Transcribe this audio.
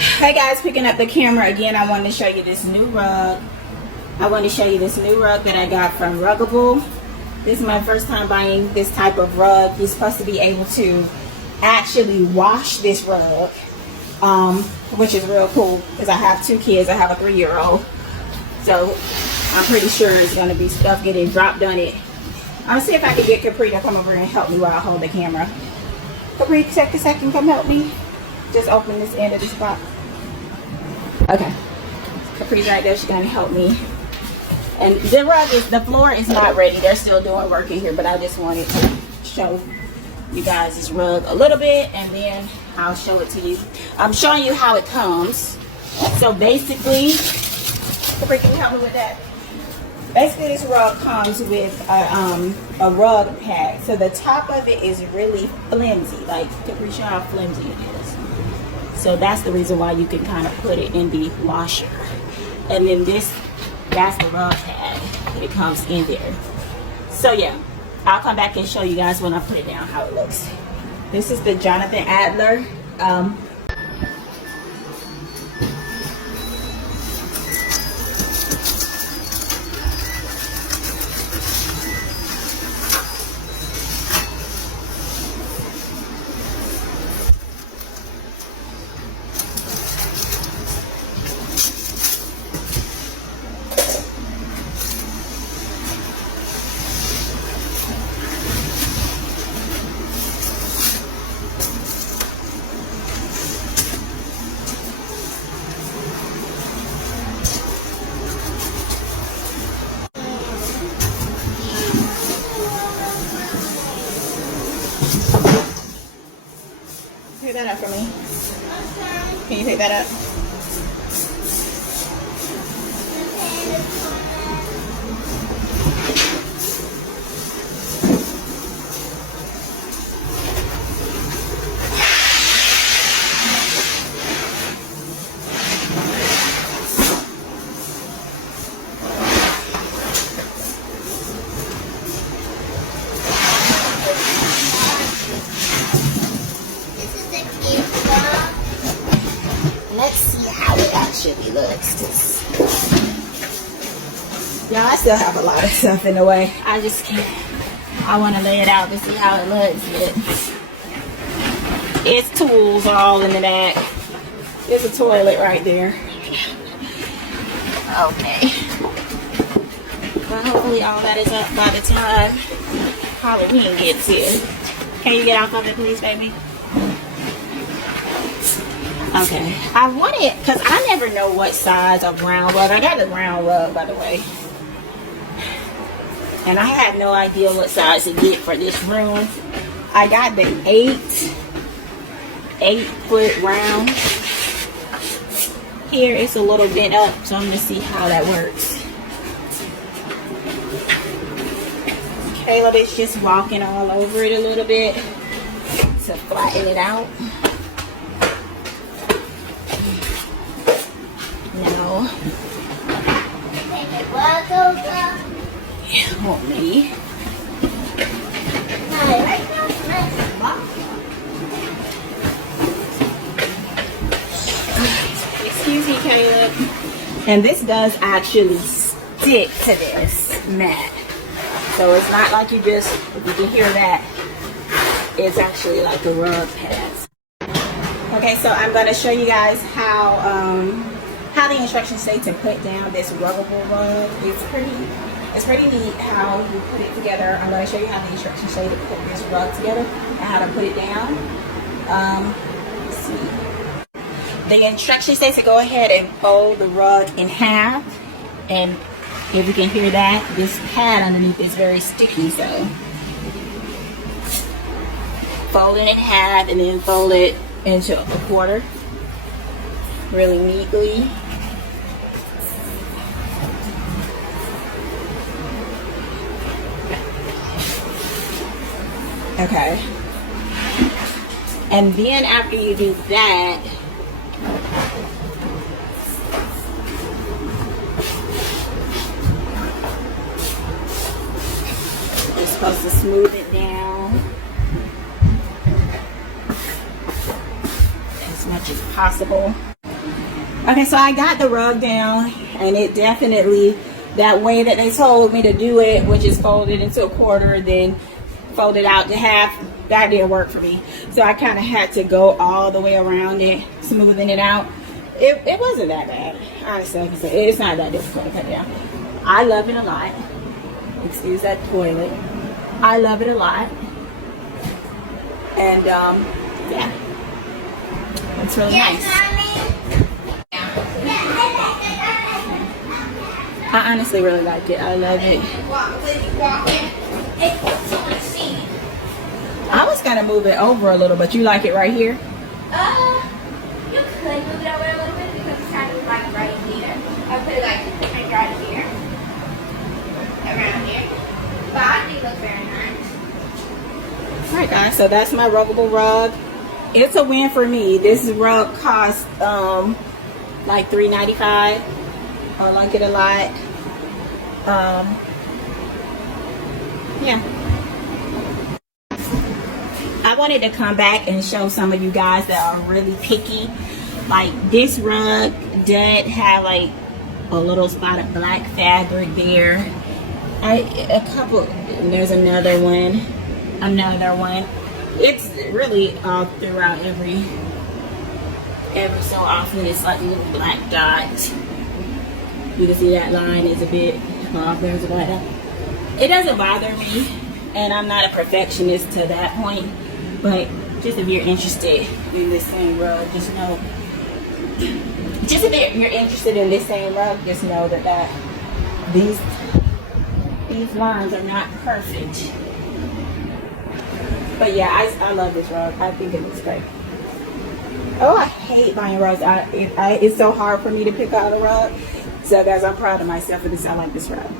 Hey guys, picking up the camera again. I wanted to show you this new rug. that I got from Ruggable. This is my first time buying this type of rug. You're supposed to be able to actually wash this rug, which is real cool because I have 2 kids. I have a 3-year-old, so I'm pretty sure it's going to be stuff getting dropped on it. I'll see if I can get Capri to come over and help me while I hold the camera. Capri, take a second, come help me. Just open this end of this box. Okay. Capri's right there. She's going to help me. And the floor is not ready. They're still doing work in here, but I just wanted to show you guys this rug a little bit, and then I'll show it to you. I'm showing you how it comes. So basically, Capri, can you help me with that? Basically, this rug comes with a rug pad. So the top of it is really flimsy. Like, Capri, show how flimsy it is. So that's the reason why you can kind of put it in the washer. And then that's the rug pad. It comes in there. So yeah, I'll come back and show you guys when I put it down how it looks. This is the Jonathan Adler. Pick that up for me. Can you pick that up? Let's see how it actually looks. Y'all, I still have a lot of stuff in the way. I just can't. I want to lay it out to see how it looks. It's tools all in the back. There's a toilet right there. Okay. But hopefully all that is up by the time Halloween gets here. Can you get off of it, please, baby? Okay, I wanted, because I never know what size of round rug. I got a round rug, by the way. And I had no idea what size to get for this room. I got the 8-foot round. Here it's a little bent up, so I'm going to see how that works. Caleb is just walking all over it a little bit to flatten it out. No. Help me. Excuse me, Caleb. And this does actually stick to this mat. So it's not like you just, if you can hear that, it's actually like a rug pad. Okay, so I'm going to show you guys how the instructions say to put down this Ruggable rug. It's pretty neat how you put it together. I'm going to show you how the instructions say to put this rug together and how to put it down. Let's see. The instructions say to go ahead and fold the rug in half, and if you can hear that, this pad underneath is very sticky, so fold it in half and then fold it into a quarter really neatly. Okay, and then after you do that, you're supposed to smooth it down as much as possible. Okay, so I got the rug down, and it definitely, that way that they told me to do it, which is folded into a quarter, then fold it out to half, that didn't work for me. So I kind of had to go all the way around it, smoothing it out. It wasn't that bad. Honestly, like I said, it's not that difficult to cut down. I love it a lot. Excuse that toilet. I love it a lot. And yeah, it's really nice. I honestly really like it. I love it. I was gonna move it over a little, but you like it right here? You could move it over a little bit because it's kind of like right here. I put it like right here, around here. But I think it looks very nice. Alright guys, so that's my Ruggable rug. It's a win for me. This rug cost like $3.95. I like it a lot. Yeah. I wanted to come back and show some of you guys that are really picky. Like this rug did have like a little spot of black fabric there. There's another one. It's really all throughout every so often it's like a little black dot. You can see that line is a bit off. There's a black dot. It doesn't bother me, and I'm not a perfectionist to that point, but just if you're interested in this same rug, just know, just if you're interested in this same rug, just know that these lines are not perfect. But yeah, I love this rug. I think it looks great. Oh, I hate buying rugs. It's so hard for me to pick out a rug. So guys, I'm proud of myself for this. I like this rug.